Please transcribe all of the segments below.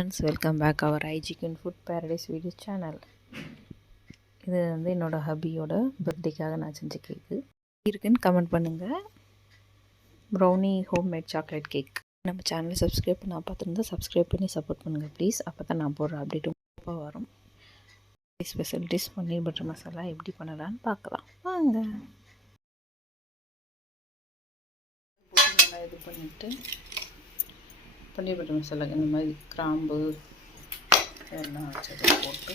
Friends, welcome back our iGCN Food Paradise video channel. இது வந்து என்னோட ஹபியோட பர்த்டேக்காக நான் செஞ்ச கேக்கு இருக்குன்னு கமெண்ட் பண்ணுங்கள். Brownie homemade chocolate cake. நம்ம சேனலை சப்ஸ்கிரைப் பண்ண பார்த்துருந்தா சப்ஸ்கிரைப் பண்ணி சப்போர்ட் பண்ணுங்கள் ப்ளீஸ். அப்போ தான் நான் போடுற அப்டேட்டும் வரும். ஸ்பெஷல் டிஷ் பன்னீர் பட்டர் மசாலா எப்படி பண்ணலான்னு பார்க்கலாம் வாங்க. நல்லா இது பண்ணிவிட்டு பன்னீர் பட்டர் மசாலா இந்த மாதிரி கிராம்பு எல்லாம் வச்சதை போட்டு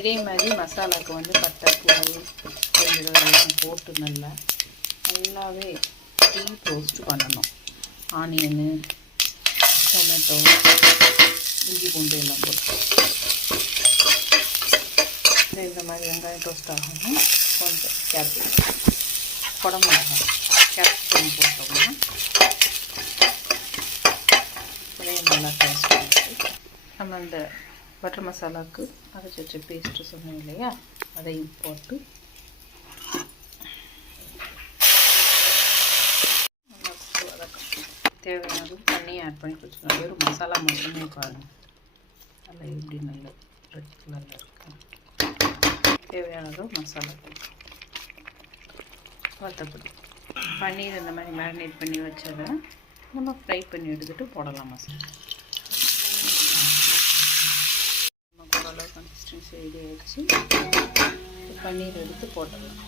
இதே மாதிரி மசாலாவுக்கு வந்து பட்டை பூ எல்லாம் போட்டு நல்லாவே டீப் ரோஸ்ட் பண்ணணும். ஆனியனு டொமேட்டோ இஞ்சி பூண்டு எல்லாம் போட்டு இந்த மாதிரி வெங்காயம் டோஸ்ட் ஆகணும். கொஞ்சம் கேப்சிகம் குடமிளகாய் கேப்சிகம் போட்டோம்னா இதையும் நல்லா டேஸ்ட் பண்ணிட்டு நம்ம அந்த பட்டர் மசாலாவுக்கு அரைச்சி வச்ச பேஸ்ட்டு சொன்னோம் இல்லையா, அதையும் போட்டு தேவையானது தண்ணியை ஆட் பண்ணி வச்சுக்கணும். வெறும் மசாலா மட்டுமே பாருங்கள். அதில் எப்படி நல்ல ரெட் கலரில் இருக்கும். தேவையானது மசாலா மற்றபடி பன்னீர் இந்த மாதிரி மேரினேட் பண்ணி வச்சதை நம்ம ஃப்ரை பண்ணி எடுத்துகிட்டு போடலாம் மசாலா. நமக்கு ஓரளவு கன்சிஸ்டன்சி ரெடி ஆகிடுச்சு. பன்னீர் எடுத்து போடலாம்.